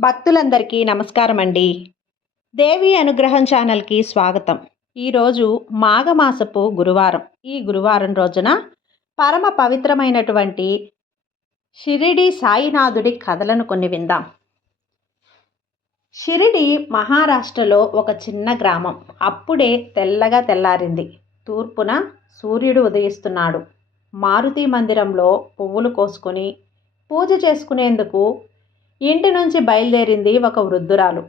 భక్తులందరికీ నమస్కారం అండి. దేవి అనుగ్రహం ఛానల్కి స్వాగతం. ఈరోజు మాఘమాసపు గురువారం. ఈ గురువారం రోజున పరమ పవిత్రమైనటువంటి షిరిడి సాయినాథుడి కథలను కొన్ని విందాం. షిరిడి మహారాష్ట్రలో ఒక చిన్న గ్రామం. అప్పుడే తెల్లగా తెల్లారింది. తూర్పున సూర్యుడు ఉదయిస్తున్నాడు. మారుతి మందిరంలో పువ్వులు కోసుకొని పూజ చేసుకునేందుకు ఇంటి నుంచి బయలుదేరింది ఒక వృద్ధురాలు.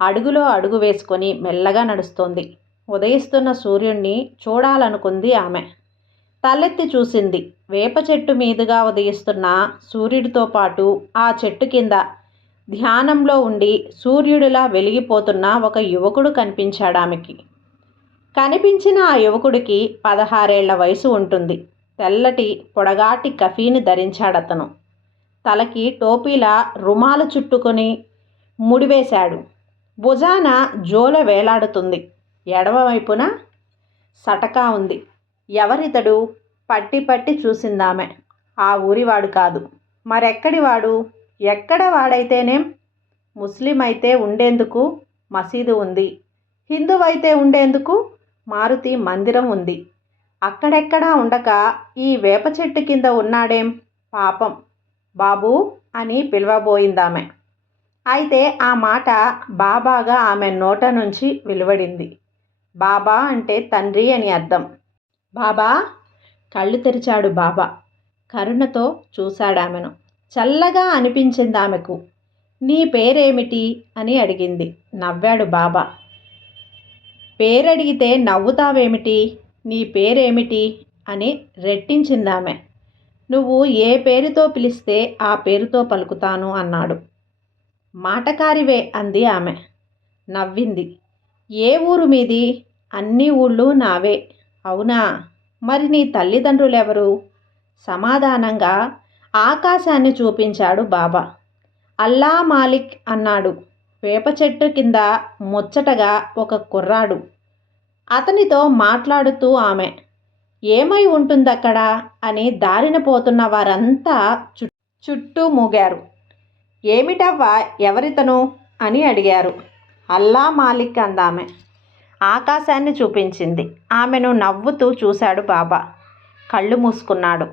అడుగులో అడుగు వేసుకొని మెల్లగా నడుస్తోంది. ఉదయిస్తున్న సూర్యుణ్ణి చూడాలనుకుంది ఆమె. తలెత్తి చూసింది. వేప చెట్టు మీదుగా ఉదయిస్తున్న సూర్యుడితో పాటు ఆ చెట్టు కింద ధ్యానంలో ఉండి సూర్యుడిలా వెలిగిపోతున్న ఒక యువకుడు కనిపించాడు ఆమెకి. కనిపించిన ఆ యువకుడికి 16 ఏళ్ల వయసు ఉంటుంది. తెల్లటి పొడగాటి కఫీని ధరించాడతను. తలకి టోపీలా రుమాలు చుట్టుకొని ముడివేశాడు. భుజాన జోల వేలాడుతుంది. ఎడమవైపున సటకా ఉంది. ఎవరితడు? పట్టి పట్టి చూసిందామె. ఆ ఊరివాడు కాదు. మరెక్కడివాడు? ఎక్కడ వాడైతేనేం? ముస్లిం అయితే ఉండేందుకు మసీదు ఉంది. హిందువైతే ఉండేందుకు మారుతి మందిరం ఉంది. అక్కడెక్కడా ఉండక ఈ వేప చెట్టు కింద ఉన్నాడేం? పాపం. బాబూ అని పిలవబోయిందామె. అయితే ఆ మాట బాబాగా ఆమె నోట నుంచి వెలువడింది. బాబా అంటే తండ్రి అని అర్థం. బాబా. కళ్ళు తెరిచాడు బాబా. కరుణతో చూశాడామెను. చల్లగా అనిపించింది ఆమెకు. నీ పేరేమిటి అని అడిగింది. నవ్వాడు బాబా. పేరడిగితే నవ్వుతావేమిటి? నీ పేరేమిటి అని రెట్టించిందామె. నువ్వు ఏ పేరుతో పిలిస్తే ఆ పేరుతో పలుకుతాను అన్నాడు. మాటకారివే అంది ఆమె. నవ్వింది. ఏ ఊరు మీది? అన్ని ఊళ్ళు నావే. అవునా? మరి నీ తల్లిదండ్రులెవరు? సమాధానంగా ఆకాశాన్ని చూపించాడు బాబా. అల్లా మాలిక్ అన్నాడు. వేప చెట్టు కింద ముచ్చటగా ఒక కుర్రాడు. అతనితో మాట్లాడుతూ ఆమె. ఏమై ఉంటుందక్కడ అని దారిన పోతున్న వారంతా చుట్టూ మూగారు. ఏమిటవ్వా, ఎవరితను అని అడిగారు. అల్లా మాలిక్ అందామె. ఆకాశాన్ని చూపించింది. ఆమెను నవ్వుతూ చూశాడు బాబా. కళ్ళు మూసుకున్నాడు.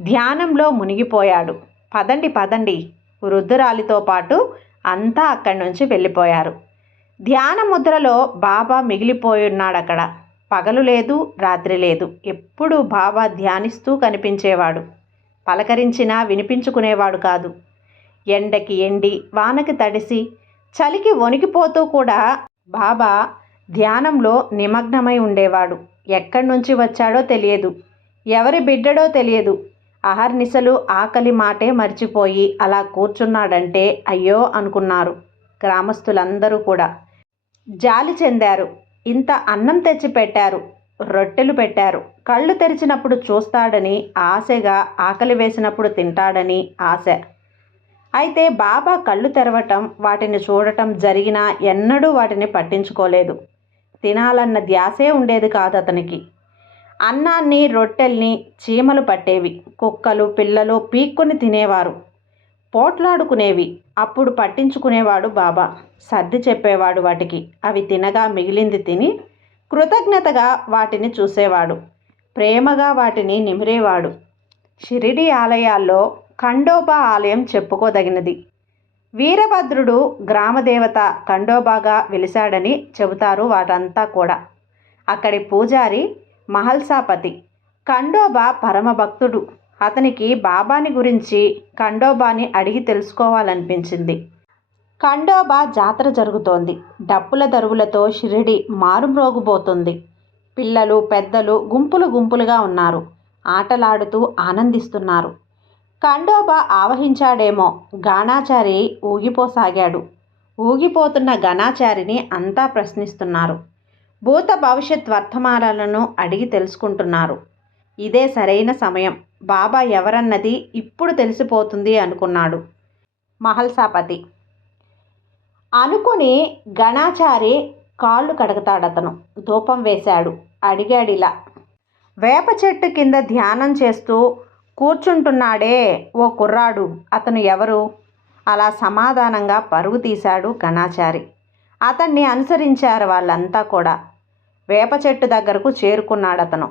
ధ్యానంలో మునిగిపోయాడు. పదండి పదండి. వృద్ధురాలితో పాటు అంతా అక్కడి నుంచి వెళ్ళిపోయారు. ధ్యాన ముద్రలో బాబా మిగిలిపోయున్నాడక్కడ. పగలు లేదు, రాత్రి లేదు. ఎప్పుడూ బాబా ధ్యానిస్తూ కనిపించేవాడు. పలకరించినా వినిపించుకునేవాడు కాదు. ఎండకి ఎండి, వానకి తడిసి, చలికి వణికిపోతూ కూడా బాబా ధ్యానంలో నిమగ్నమై ఉండేవాడు. ఎక్కడి నుంచి వచ్చాడో తెలియదు. ఎవరి బిడ్డడో తెలియదు. అహర్నిశలు ఆకలి మాటే మర్చిపోయి అలా కూర్చున్నాడంటే అయ్యో అనుకున్నారు. గ్రామస్తులందరూ కూడా జాలి చెందారు. ఇంత అన్నం తెచ్చి పెట్టారు, రొట్టెలు పెట్టారు. కళ్ళు తెరిచినప్పుడు చూస్తాడని ఆశగా, ఆకలి వేసినప్పుడు తింటాడని ఆశ. అయితే బాబా కళ్ళు తెరవటం, వాటిని చూడటం జరిగినా ఎన్నడూ వాటిని పట్టించుకోలేదు. తినాలన్న ధ్యాసే ఉండేది కాదు అతనికి. అన్నాన్ని, రొట్టెల్ని చీమలు పట్టేవి. కుక్కలు, పిల్లలు పీక్కుని తినేవారు. పోట్లాడుకునేవి. అప్పుడు పట్టించుకునేవాడు బాబా. సర్ది చెప్పేవాడు వాటికి. అవి తినగా మిగిలింది తిని కృతజ్ఞతగా వాటిని చూసేవాడు. ప్రేమగా వాటిని నిమిరేవాడు. షిరిడి ఆలయాల్లో ఖండోబా ఆలయం చెప్పుకోదగినది. వీరభద్రుడు గ్రామదేవత ఖండోబాగా వెలిశాడని చెబుతారు వాటంతా కూడా. అక్కడి పూజారి మహల్సాపతి. ఖండోబా పరమభక్తుడు. అతనికి బాబాని గురించి ఖండోబాని అడిగి తెలుసుకోవాలనిపించింది. ఖండోబా జాతర జరుగుతోంది. డప్పుల దరువులతో షిరిడి మారుమ్రోగుబోతుంది. పిల్లలు, పెద్దలు గుంపులు గుంపులుగా ఉన్నారు. ఆటలాడుతూ ఆనందిస్తున్నారు. ఖండోబా ఆవహించాడేమో. గానాచారి ఊగిపోసాగాడు. ఊగిపోతున్న గణాచారిని అంతా ప్రశ్నిస్తున్నారు. భూత భవిష్యత్ వర్తమానాలను అడిగి తెలుసుకుంటున్నారు. ఇదే సరైన సమయం. బాబా ఎవరన్నది ఇప్పుడు తెలిసిపోతుంది అనుకున్నాడు మహల్సాపతి. అనుకుని గణాచారి కాళ్ళు కడుగుతాడతను. ధూపం వేశాడు. అడిగాడిలా. వేప చెట్టు కింద ధ్యానం చేస్తూ కూర్చుంటున్నాడే ఓ కుర్రాడు, అతను ఎవరు? అలా సమాధానంగా పరుగు తీశాడు గణాచారి. అతన్ని అనుసరించారు వాళ్ళంతా కూడా. వేప చెట్టు దగ్గరకు చేరుకున్నాడతను.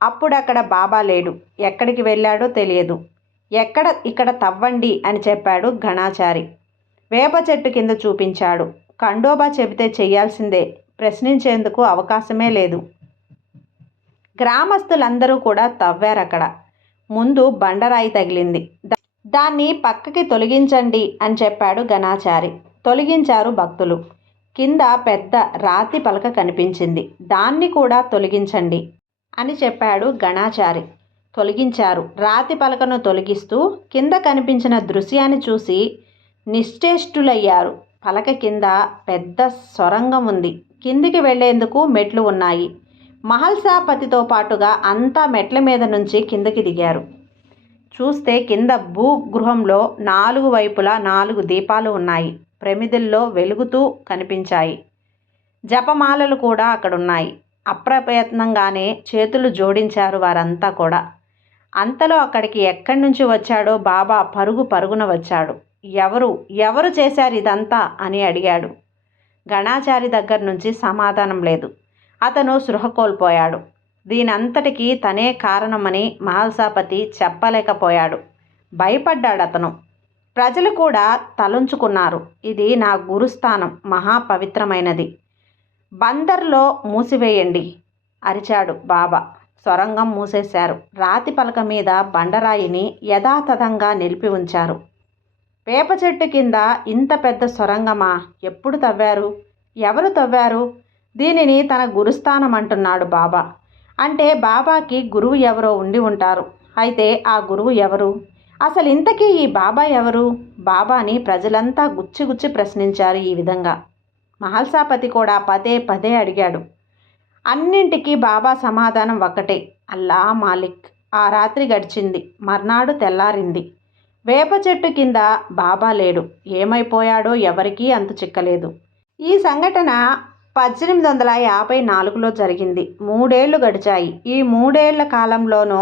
అప్పుడక్కడ బాబా లేడు. ఎక్కడికి వెళ్ళాడో తెలియదు. ఇక్కడ తవ్వండి అని చెప్పాడు గణాచారి. వేప చెట్టు కింద చూపించాడు. ఖండోబా చెబితే చెయ్యాల్సిందే, ప్రశ్నించేందుకు అవకాశమే లేదు. గ్రామస్తులందరూ కూడా తవ్వారక్కడ. ముందు బండరాయి తగిలింది. దాన్ని పక్కకి తొలగించండి అని చెప్పాడు గణాచారి. తొలగించారు భక్తులు. కింద పెద్ద రాతి పలక కనిపించింది. దాన్ని కూడా తొలగించండి అని చెప్పాడు గణాచారి. తొలగించారు. రాతి పలకను తొలగిస్తూ కింద కనిపించిన దృశ్యాన్ని చూసి నిశ్చేష్టులయ్యారు. పలక కింద పెద్ద సొరంగం ఉంది. కిందికి వెళ్లేందుకు మెట్లు ఉన్నాయి. మహల్సాపతితో పాటుగా అంతా మెట్ల మీద నుంచి కిందకి దిగారు. చూస్తే కింద భూగృహంలో 4 వైపులా 4 దీపాలు ఉన్నాయి. ప్రమిదల్లో వెలుగుతూ కనిపించాయి. జపమాలలు కూడా అక్కడున్నాయి. అప్రయత్నంగానే చేతులు జోడించారు వారంతా కూడా. అంతలో అక్కడికి ఎక్కడి నుంచి వచ్చాడో బాబా పరుగున వచ్చాడు. ఎవరు చేశారు ఇదంతా అని అడిగాడు. గణాచారి దగ్గర నుంచి సమాధానం లేదు. అతను స్పృహ కోల్పోయాడు. దీనంతటికీ తనే కారణమని మహల్సాపతి చెప్పలేకపోయాడు. భయపడ్డాడతను. ప్రజలు కూడా తలంచుకున్నారు. ఇది నా గురుస్థానం, మహాపవిత్రమైనది. బందర్లో మూసివేయండి అరిచాడు బాబా. సొరంగం మూసేశారు. రాతి పలక మీద బండరాయిని యథాతథంగా నిలిపి ఉంచారు. వేప చెట్టు కింద ఇంత పెద్ద సొరంగమా? ఎప్పుడు తవ్వారు? ఎవరు తవ్వారు? దీనిని తన గురుస్థానం అంటున్నాడు బాబా. అంటే బాబాకి గురువు ఎవరో ఉండి ఉంటారు. అయితే ఆ గురువు ఎవరు? అసలు ఇంతకీ ఈ బాబా ఎవరు? బాబాని ప్రజలంతా గుచ్చి ప్రశ్నించారు ఈ విధంగా. మహల్సాపతి కూడా పదే అడిగాడు. అన్నింటికీ బాబా సమాధానం ఒక్కటే, అల్లా మాలిక్. ఆ రాత్రి గడిచింది. మర్నాడు తెల్లారింది. వేప చెట్టు కింద బాబా లేడు. ఏమైపోయాడో ఎవరికీ అంతు చిక్కలేదు. ఈ సంఘటన 1854లో జరిగింది. 3 ఏళ్లు గడిచాయి. ఈ 3 ఏళ్ల కాలంలోనూ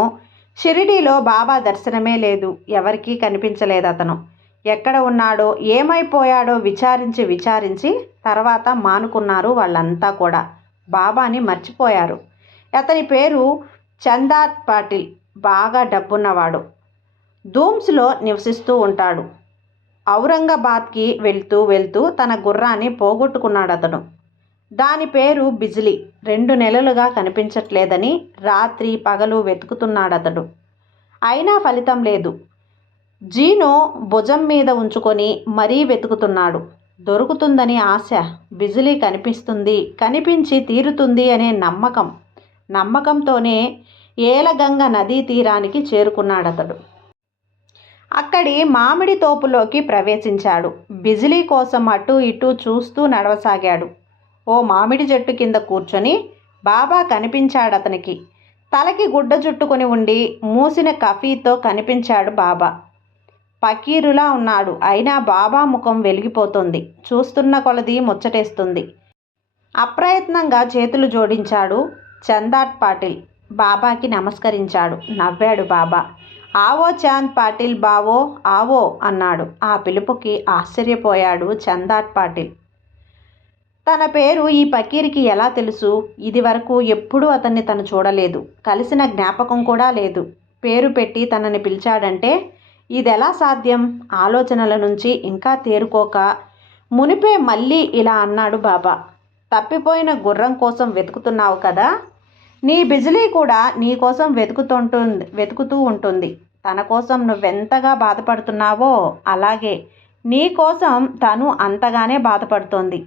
షిరిడీలో బాబా దర్శనమే లేదు. ఎవరికీ కనిపించలేదతను. ఎక్కడ ఉన్నాడో ఏమైపోయాడో విచారించి తర్వాత మానుకున్నారు వాళ్ళంతా కూడా. బాబాని మర్చిపోయారు. అతని పేరు చందాట్ పాటిల్. బాగా డబ్బున్నవాడు. ధూమ్స్లో నివసిస్తూ ఉంటాడు. ఔరంగాబాద్కి వెళ్తూ తన గుర్రాన్ని పోగొట్టుకున్నాడతను. దాని పేరు బిజిలీ. 2 నెలలుగా కనిపించట్లేదని రాత్రి పగలు వెతుకుతున్నాడతడు. అయినా ఫలితం లేదు. జీనో భుజం మీద ఉంచుకొని మరీ వెతుకుతున్నాడు. దొరుకుతుందని ఆశ. బిజిలీ కనిపించి తీరుతుంది అనే నమ్మకంతోనే ఏలగంగ నదీ తీరానికి చేరుకున్నాడతడు. అక్కడి మామిడి తోపులోకి ప్రవేశించాడు. బిజిలీ కోసం అటూ ఇటూ చూస్తూ నడవసాగాడు. ఓ మామిడి చెట్టు కింద కూర్చొని బాబా కనిపించాడతనికి. తలకి గుడ్డ చుట్టుకొని ఉండి మూసిన కఫీతో కనిపించాడు బాబా. పకీరులా ఉన్నాడు. అయినా బాబా ముఖం వెలిగిపోతుంది. చూస్తున్న కొలది ముచ్చటేస్తుంది. అప్రయత్నంగా చేతులు జోడించాడు చందాట్ పాటిల్. బాబాకి నమస్కరించాడు. నవ్వాడు బాబా. ఆవో చాంద్ పాటిల్ బావో ఆవో అన్నాడు. ఆ పిలుపుకి ఆశ్చర్యపోయాడు చందాట్ పాటిల్. తన పేరు ఈ పకీర్కి ఎలా తెలుసు? ఇది వరకు ఎప్పుడూ అతన్ని తను చూడలేదు. కలిసిన జ్ఞాపకం కూడా లేదు. పేరు పెట్టి తనని పిలిచాడంటే ఇదెలా సాధ్యం? ఆలోచనల నుంచి ఇంకా తేరుకోక మునిపే మళ్ళీ ఇలా అన్నాడు బాబా. తప్పిపోయిన గుర్రం కోసం వెతుకుతున్నావు కదా? నీ బిజిలీ కూడా నీ కోసం వెతుకుతూ ఉంటుంది. తన కోసం నువ్వెంతగా బాధపడుతున్నావో అలాగే నీ కోసం తను అంతగానే బాధపడుతోంది.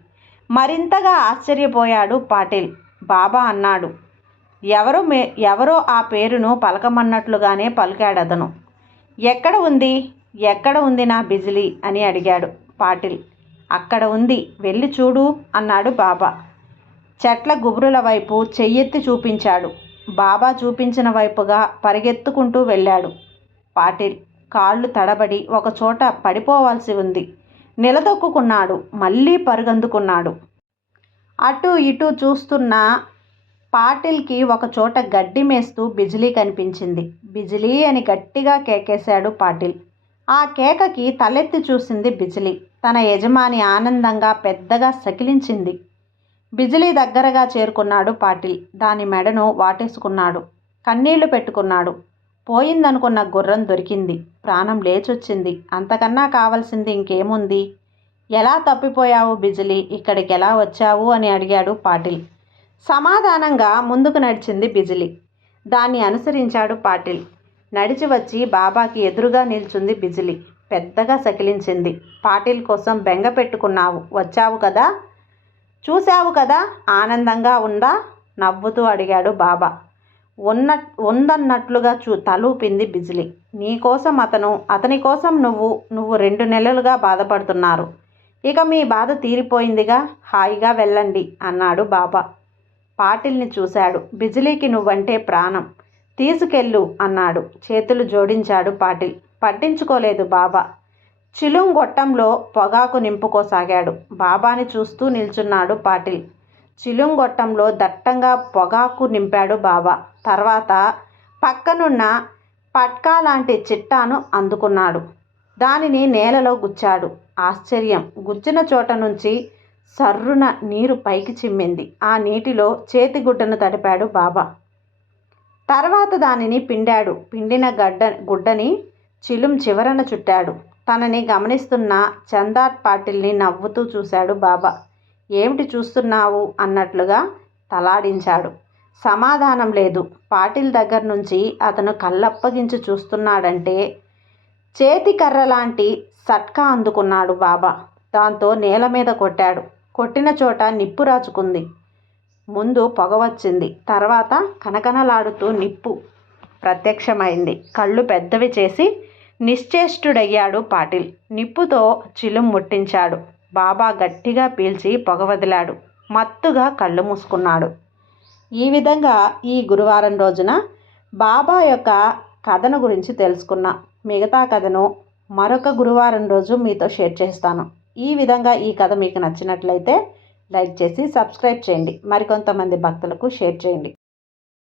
మరింతగా ఆశ్చర్యపోయాడు పాటిల్. బాబా అన్నాడు. ఎవరో ఆ పేరును పలకమన్నట్లుగానే పలికాడతను. ఎక్కడ ఉంది నా బిజిలీ అని అడిగాడు పాటిల్. అక్కడ ఉంది, వెళ్ళి చూడు అన్నాడు బాబా. చెట్ల గుబురుల వైపు చెయ్యెత్తి చూపించాడు. బాబా చూపించిన వైపుగా పరిగెత్తుకుంటూ వెళ్ళాడు. పాటిల్ కాళ్ళు తడబడి ఒకచోట పడిపోవాల్సి ఉంది. నిలదొక్కున్నాడు. మళ్ళీ పరుగందుకున్నాడు. అటు ఇటు చూస్తున్న పాటిల్కి ఒకచోట గడ్డి మేస్తూ బిజిలీ కనిపించింది. బిజిలీ అని గట్టిగా కేకేశాడు పాటిల్. ఆ కేకకి తలెత్తి చూసింది బిజిలి. తన యజమాని ఆనందంగా పెద్దగా సకిలించింది. బిజిలి దగ్గరగా చేరుకున్నాడు పాటిల్. దాని మెడను వాటేసుకున్నాడు. కన్నీళ్లు పెట్టుకున్నాడు. పోయిందనుకున్న గుర్రం దొరికింది. ప్రాణం లేచొచ్చింది. అంతకన్నా కావలసింది ఇంకేముంది? ఎలా తప్పిపోయావు బిజిలి? ఇక్కడికి ఎలా వచ్చావు అని అడిగాడు పాటిల్. సమాధానంగా ముందుకు నడిచింది బిజిలి. దాన్ని అనుసరించాడు పాటిల్. నడిచి వచ్చి బాబాకి ఎదురుగా నిల్చుంది బిజిలి. పెద్దగా సకిలించింది. పాటిల్ కోసం బెంగ పెట్టుకున్నావు, వచ్చావు కదా, చూశావు కదా, ఆనందంగా ఉందా? నవ్వుతూ అడిగాడు బాబా. ఉందన్నట్లుగా తలూపింది బిజిలి. నీకోసం అతని కోసం నువ్వు 2 నెలలుగా బాధపడుతున్నారు. ఇక మీ బాధ తీరిపోయిందిగా, హాయిగా వెళ్ళండి అన్నాడు బాబా. పాటిల్ని చూశాడు. బిజిలీకి నువ్వంటే ప్రాణం, తీసుకెళ్ళు అన్నాడు. చేతులు జోడించాడు పాటిల్. పట్టించుకోలేదు బాబా. చిలుం గొట్టంలో పొగాకు నింపుకోసాగాడు. బాబాని చూస్తూ నిల్చున్నాడు పాటిల్. చిలుం గొట్టంలో దట్టంగా పొగాకు నింపాడు బాబా. తర్వాత పక్కనున్న పట్కా లాంటి చిట్టాను అందుకున్నాడు. దానిని నేలలో గుచ్చాడు. ఆశ్చర్యం! గుచ్చిన చోట నుంచి సర్రున నీరు పైకి చిమ్మింది. ఆ నీటిలో చేతిగుడ్డను తడిపాడు బాబా. తర్వాత దానిని పిండాడు. పిండిన గుడ్డని చిలుం చివరన చుట్టాడు. తనని గమనిస్తున్న చందాట్ పాటిల్ని నవ్వుతూ చూశాడు బాబా. ఏమిటి చూస్తున్నావు అన్నట్లుగా తలాడించాడు. సమాధానం లేదు. పాటిల్ దగ్గర నుంచి అతను కళ్ళప్పగించి చూస్తున్నాడంటే చేతి కర్రలాంటి సట్కా అందుకున్నాడు బాబా. దాంతో నేల మీద కొట్టాడు. కొట్టిన చోట నిప్పు రాచుకుంది. ముందు పొగ వచ్చింది. తర్వాత కనకనలాడుతూ నిప్పు ప్రత్యక్షమైంది. కళ్ళు పెద్దవి చేసి నిశ్చేష్టుడయ్యాడు పాటిల్. నిప్పుతో చిలుం ముట్టించాడు. బాబా గట్టిగా పీల్చి పొగ వదిలాడు. మత్తుగా కళ్ళు మూసుకున్నాడు. ఈ విధంగా ఈ గురువారం రోజున బాబా యొక్క కథను గురించి తెలుసుకున్నా. మిగతా కథను మరొక గురువారం రోజు మీతో షేర్ చేస్తాను. ఈ విధంగా ఈ కథ మీకు నచ్చినట్లయితే లైక్ చేసి సబ్స్క్రైబ్ చేయండి. మరికొంతమంది భక్తులకు షేర్ చేయండి.